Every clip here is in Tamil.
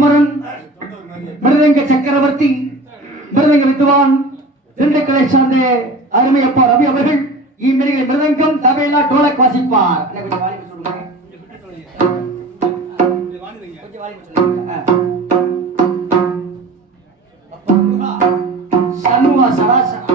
குமரன், மிருதங்க சக்கரவர்த்தி, மிருதங்க வித்வான், திண்டுக்கலை சார்ந்த அருமையப்பா ரவி அவர்கள் இம்மிருக மிருதங்கம் தபேலா டோலக் வாசிப்பார். சண்முகா சராசரா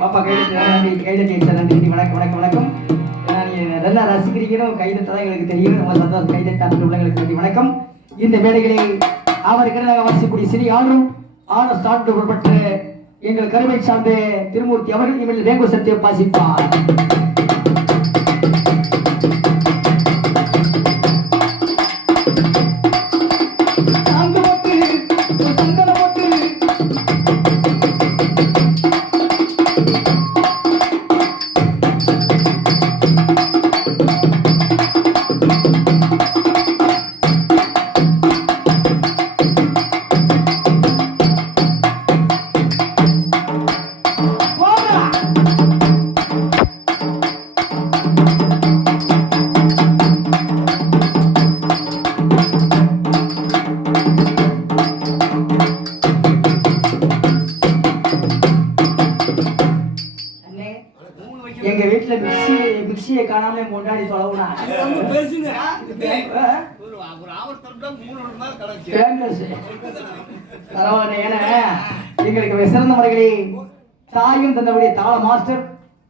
பாப்பா கைதட்டி நன்றி. வணக்கம். நல்லா ரசிக்கிறீங்களும் கைதட்டதான் எங்களுக்கு தெரியும். நம்ம சந்தோஷம் கைதட்ட உள்ளங்களுக்கு நன்றி. வணக்கம். இந்த வேலைகளை அவருக்கு வாசிக்கக்கூடிய சிறி ஆளும் சான்று உட்பட்ட எங்கள் கருவை சார்ந்த திருமூர்த்தி அவர்கள் இவர்கள் வேங்கு சத்திய வாசிப்பார். எங்க வீட்டுல மிக்சியை காணாம முன்னாடி சொல்லலாம். எங்களுக்கு சிறந்த முறைகளை தாயும் தந்தபடிய தாள மாஸ்டர்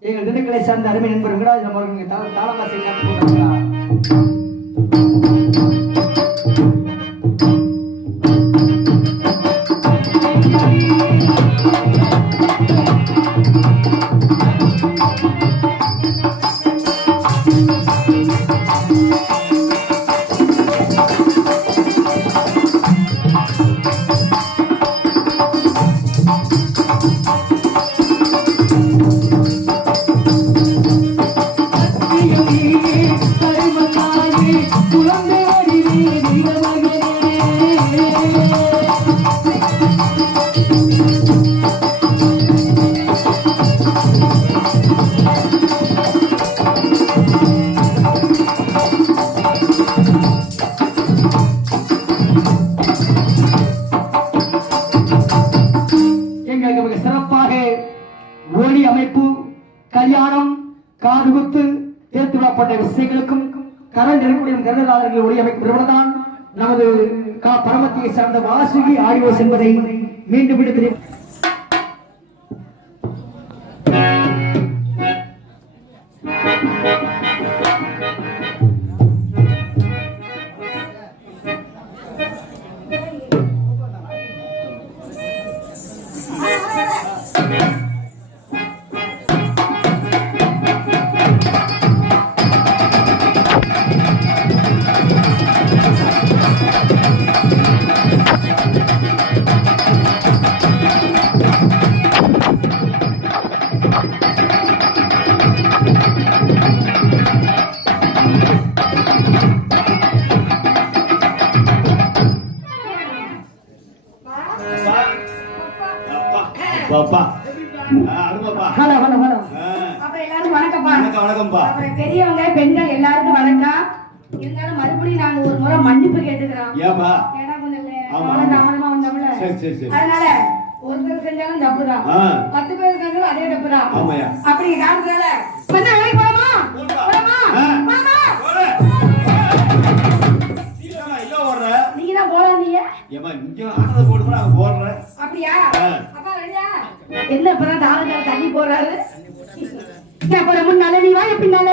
எங்கள் திண்டுக்கலை சார்ந்த அருமை நண்பர் விடாஜ் அவர்களுக்கு தாள மாஸ்டர் கற்றுக் கொடுக்கிறார். ஒளி அமைப்பு, கல்யாணம், காதுகுத்து, தேர்த்துவிடப்பட்ட விஷயங்களுக்கும் கரண் நெருங்குடியும் கருணாளர்கள் ஒளி அமைப்பு நிறுவனம்தான் நமது பரமத்தியை சார்ந்த வாசுகி ஆடியோஸ் என்பதை மீண்டும் விடுத்து பெரியவங்க பெண்கள் எல்லாருக்கும் வணக்கம். இருந்தாலும் மறுபடியும் நாங்க ஒரு முறை மன்னிப்பு கேட்டுக்கிறோம். ஏன்னா கொஞ்சம் தாமதமா வந்தோம்ல, அதனால ஒருத்தர் செஞ்சாலும் தப்புதான், 10 பேர் செஞ்சாலும் அதே தப்புதான். அப்படி காரணத்தால நீங்க தான் போடாதீங்க. அப்படியா? அப்பா என்ன இப்பதான் தாளக்கார தண்ணி போடுறாரு. முன்னால நீ வாய பின்னால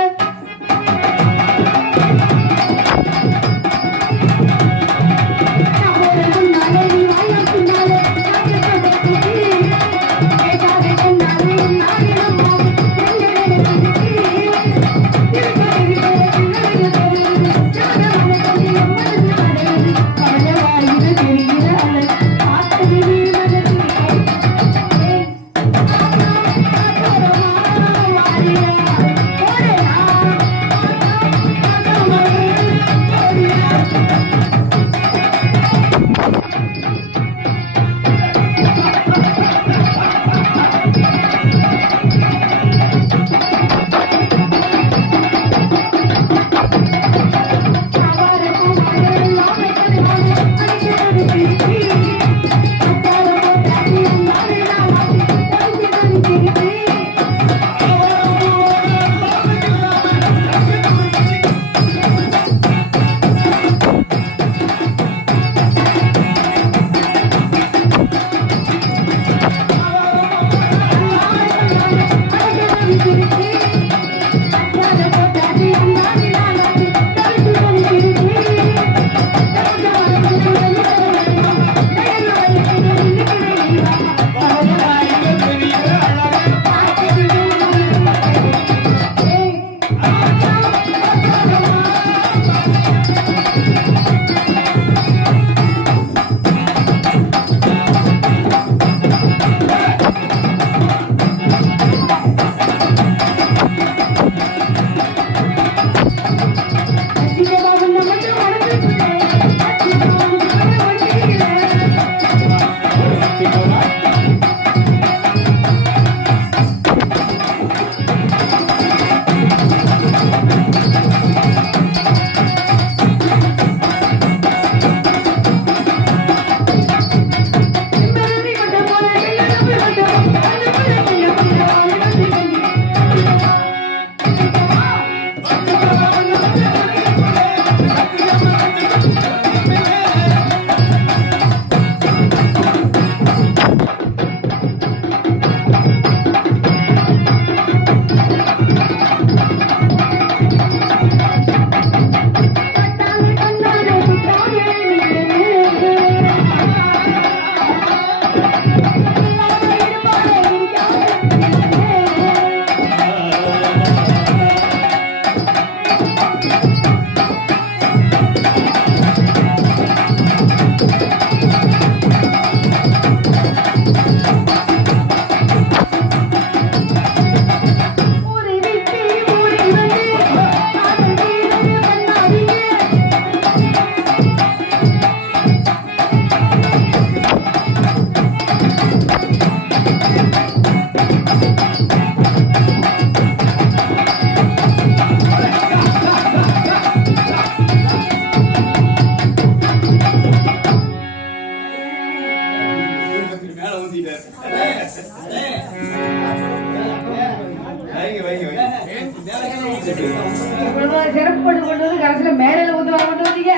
அவசரத்துல மேடையில ஊத்து வர மட்டும் வந்தீங்க?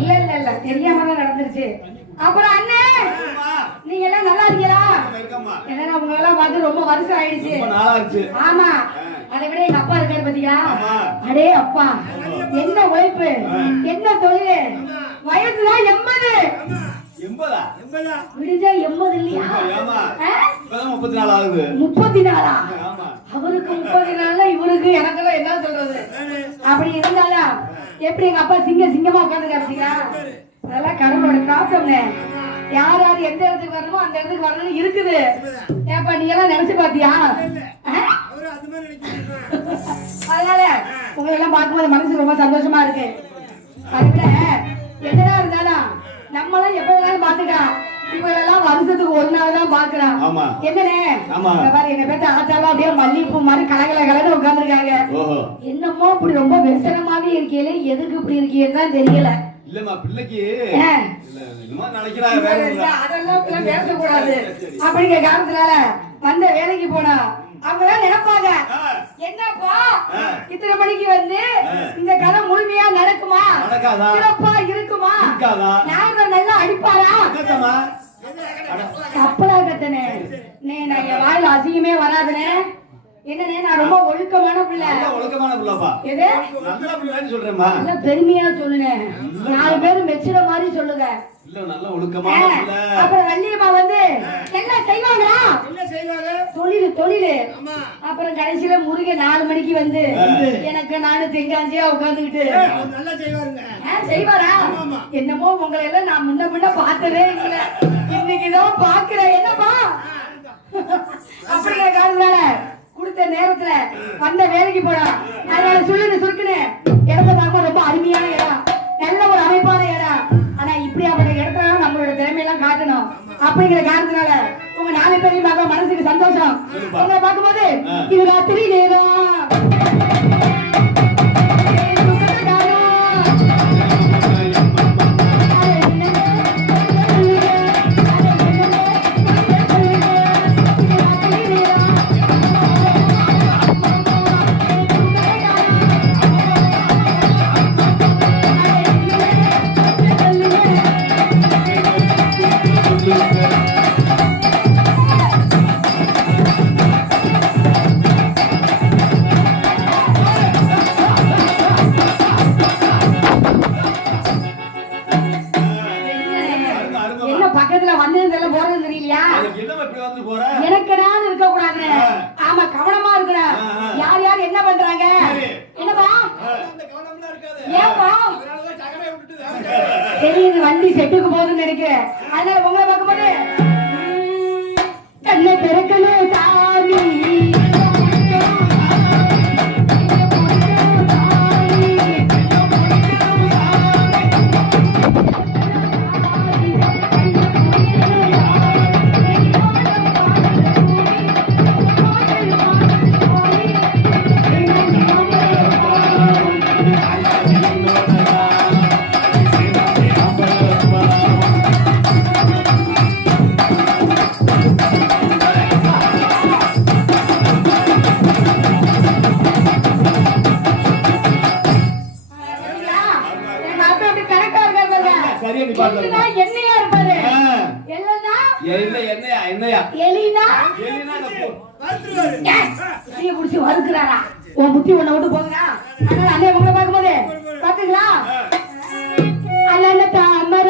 இல்ல இல்ல இல்ல தெரியாம தான் நடந்துருச்சு. அப்புறம் அண்ணே நீங்க எல்லாம் நல்லா இருக்கீங்களா? என்னன்னா உங்க எல்லாம் பார்த்து ரொம்ப வருஷம் ஆயிடுச்சு. ஆமா, அதை விட எங்க அப்பா இருக்காரு பாத்தீங்களா? அடே அப்பா, என்ன உழைப்பு, என்ன தொழில், வயசுதான் 80. விடுஞ்சா 80 இல்லையா? 34 ஆகுது. 34? அவருக்கு 34, இவருக்கு எனக்கெல்லாம் என்ன சொல்றது? அப்படி இருந்தாலும் எப்படி எங்க அப்பா சிங்கமா உட்காந்து காமிச்சீங்க? அதெல்லாம் கடவுளோட காத்தம்னே. யார் யார் எந்த இடத்துக்கு வரணுமோ அந்த இடத்துக்கு வரணும்னு இருக்குது. ஏப்பா நீ எல்லாம் நினைச்சு பாத்தியா? அதனால உங்களை எல்லாம் பார்க்கும்போது மனசு ரொம்ப சந்தோஷமா இருக்கு. அதை விட என்னதான் இருந்தாலும் நம்மளாம் எப்ப வேணாலும் பாத்துக்கலாம். இவரெல்லாம் வருஷத்துக்கு ஒரு நாள் தான் பாக்குறான். என்னனே பாரு, எங்க பேர்த்த ஆத்தாலும் அப்படியே மல்லிகைப்பூ மாதிரி கலகல உட்கார்ந்துருக்காங்க. என்னமோ இப்படி ரொம்ப விசனமாவே இருக்கீங்களே, எதுக்கு இப்படி இருக்கீங்கன்னு தான் தெரியல. இல்லம்மா பிள்ளைக்கு அதெல்லாம் பேசக்கூடாது அப்படிங்கிற காரணத்தினால வந்த வேலைக்கு போனா அவங்கதான் நினைப்பாங்க, என்னப்பா இத்தனை மணிக்கு வந்து இந்த கதை முழுமையா நடக்குமா, சிறப்பா இருக்குமா, நாயகர் நல்லா அடிப்பாரா? அப்படா கத்தனே, நான் என் வாயில அசிங்கமே வராதுனே. என்னனே, நான் ரொம்ப ஒழுக்கமான பிள்ளை. ஒழுக்கமான பிள்ளைப்பா. எது நல்ல பிள்ளைன்னு சொல்றேம்மா. நல்ல பெருமையா சொல்லுங்க, 4 பேர் மெச்சுற மாதிரி சொல்லுங்க. இல்ல நல்ல ஒழுக்கமான பிள்ளை. அப்புறம் வள்ளியம்மா வந்து என்ன செய்வாங்களா? என்ன செய்வாங்க? தொழிலு. அப்புறம் கடைசியில முருகன் 4 மணிக்கு வந்து எனக்கு நானு தெங்காஞ்சியா உட்கார்ந்துகிட்டு நல்லா செய்வாருங்க. செய்வாரா? என்னமோ உங்களை எல்லாம் நான் முன்ன பார்த்ததே இல்ல, இன்னைக்குதான் பாக்குறேன். என்னப்பா அப்படிங்கிற காரணத்தால கொடுத்த நேரத்துல வந்த வேலைக்கு போனா அதனால சுருக்குன்னு இடத்த பார்க்க ரொம்ப அருமையான இடம், நல்ல ஒரு அமைப்பான இடம். ஆனா இப்படியாப்பட்ட இடத்துல நம்மளோட திறமையெல்லாம் காட்டணும். அப்படிங்கிற காரணத்தினால உங்க 4 பேரையும் பார்க்க மனசுக்கு சந்தோஷம். உங்களை பார்க்கும்போது இது ராத்திரி நேரம். எனக்கு நான் இருக்க கூடாது. ஆமா, கவனமா இருக்கிறேன். யார் யார் என்ன பண்றாங்க? என்னப்பா ஏப்பா தெரியுது, வண்டி செட்டுக்கு போகுதுன்னு நினைக்கிறேன். அதனால உங்களை பார்க்கும்போது கண்ணை திறக்கணும் சாமி. என்னையா இருப்பாரு? என்னையா எலினா புடிச்சு வறுக்கிறாரா? உன் புத்தி உன்னை விட்டு போகுதா? அதனால அண்ணே உங்களை பார்க்கும்போது பாத்தீங்களா அல்ல தாமர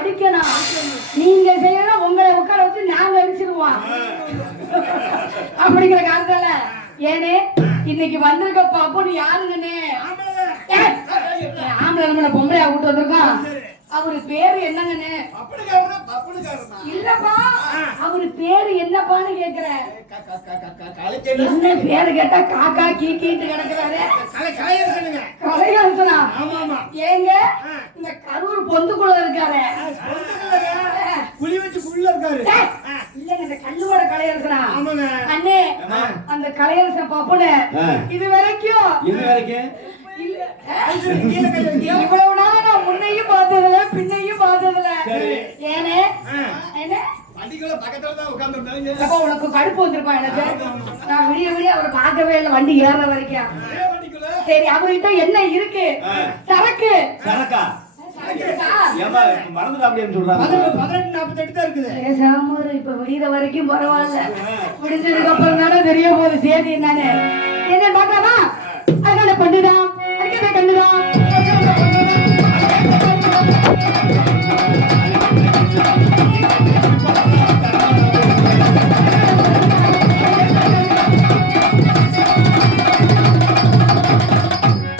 அடிக்கணும். நீங்க செய்யணும், உங்களை உட்கார வச்சு நாங்க அடிச்சிருவோம். அப்படிங்கிற காரணத்தால ஏனே இன்னைக்கு வந்திருக்க பாப்போம் யாருங்கன்னு ஆம்பளை நம்மள பொம்பளையா கூட்டு வந்திருக்கோம். அவரு பேரு என்னங்கன்னு? பப்புனுக்காரனா பப்புனுக்காரனா இல்லப்பா, அவரு பேரு என்னப்பான்னு கேக்குறேன். கலைக்கேடு என்ன பேரு கேட்டா காக்கா கீக்கிட்டு கிடக்குறாரு. கலையரசனுங்க. கலையரசனா? ஆமா ஆமா. ஏங்க இந்த கரூர் பொந்துக்குள்ள இருக்காரு. புலி வச்சு புள்ள இருக்காரு. இல்லங்க இந்த கல்லுவோட கலையரசனா? ஆமாங்க. அண்ணே அந்த கலையரசன் பாப்புனே இது வரைக்கும் இல்ல, இவ்வளவு நாளா நான் முன்னையும் பார்த்ததில்ல பின்னையும் பார்த்ததில்ல. ஏனே என்ன வண்டிக்குள்ள பக்கத்துல தான் உட்கார்ந்துட்டாங்க. அப்ப உனக்கு கடுப்பு வந்திருப்பா எனக்கு. நான் விடிய விடிய அவரை பார்க்கவே இல்லை வண்டி ஏற வரைக்கும். வண்டிக்குள்ள சரி அவர்கிட்ட என்ன இருக்கு? சரக்கு சரக்கா சரக்கு இருக்கா? ஏமா மறந்துடா அப்படின்னு சொல்றாங்க 18:48 தான் இருக்குது. பேசாம இரு, இப்ப விடியற வரைக்கும் பரவாயில்ல. விடிஞ்சதுக்கு அப்புறம் தானே தெரிய போகுது சேதி என்னன்னு. என்ன பார்க்கலாமா? அதனால பண்ணுடா